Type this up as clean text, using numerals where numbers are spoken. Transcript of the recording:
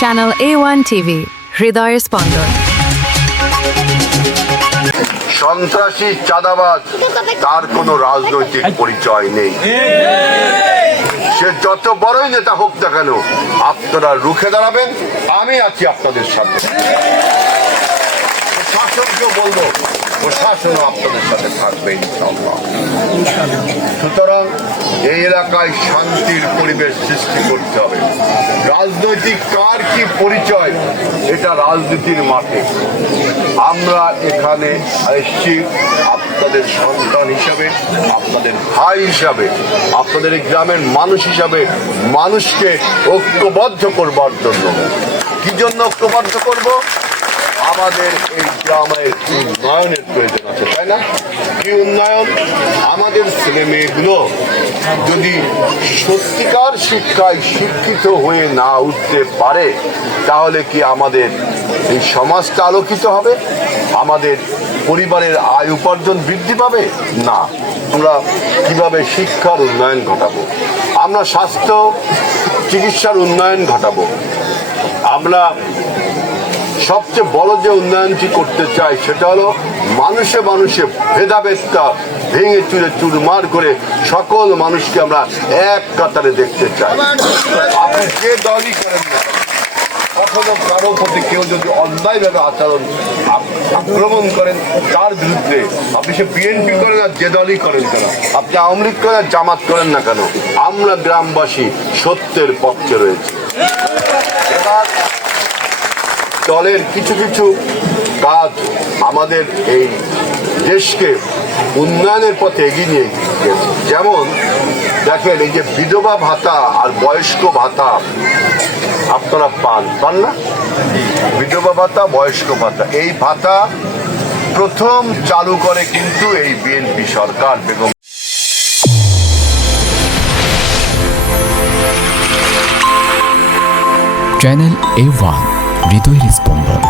Channel A1 TV, হৃদয়ের স্পন্দন। সন্ত্রাসী চাঁদাবাজ তার কোনো রাজনৈতিক পরিচয় নেই। সে যত বড়ই নেতা হোক না কেন, আপনারা রুখে দাঁড়াবেন, আমি আছি আপনাদের সাথে। প্রশাসনকে বলবো, প্রশাসনও আপনাদের সাথে থাকবে ইনশাআল্লাহ। সুতরাং এই এলাকায় শান্তির পরিবেশ সৃষ্টি করতে হবে। রাজনৈতিক কার কি পরিচয়, এটা রাজনীতির মাঠে। আমরা এখানে এসেছি আপনাদের সন্তান হিসাবে, আপনাদের ভাই হিসাবে, আপনাদের এই গ্রামের মানুষ হিসাবে, মানুষকে ঐক্যবদ্ধ করবার জন্য। কি জন্য ঐক্যবদ্ধ করব? আমাদের এই গ্রামের উন্নয়নের প্রয়োজন আছে, তাই না? কি উন্নয়ন? আমাদের ছেলে মেয়েগুলো যদি সত্যিকার শিক্ষায় শিক্ষিত হয়ে না উঠতে পারে, তাহলে কি আমাদের এই সমাজটা আলোকিত হবে? আমাদের পরিবারের আয় উপার্জন বৃদ্ধি পাবে? না। আমরা কিভাবে শিক্ষার উন্নয়ন ঘটাবো? আমরা স্বাস্থ্য চিকিৎসার উন্নয়ন ঘটাবো। আমরা সবচেয়ে বড় যে উন্নয়নটি করতে চাই, সেটা হলো মানুষে মানুষে ভেদাভেদটা ভেঙে চুরে চুরমার করে সকল মানুষকে আমরা এক কাতারে দেখতে চাই। আপনি যে দলই করেন না, কখনো কারো প্রতি কেউ যদি অন্যায়ভাবে আক্রমণ করেন, তার বিরুদ্ধে আপনি সে বিএনপি করেন আর যে দলই করেন কেন, আপনি আওয়ামী লীগ করেন আর জামাত করেন না কেন, আমরা গ্রামবাসী সত্যের পক্ষে রয়েছি। এবার দলের কিছু কিছু কাজ আমাদের এই দেশকে উন্নয়নের পথে এগিয়ে নিয়ে গেছে। যেমন দেখেন, এই যে বিধবা ভাতা আর বয়স্ক ভাতা আপনারা পান না? বিধবা ভাতা, বয়স্ক ভাতা, এই ভাতা প্রথম চালু করে কিন্তু এই বিএনপি সরকার। বেগম চ্যানেল A1, হৃদয়ের স্পন্দন।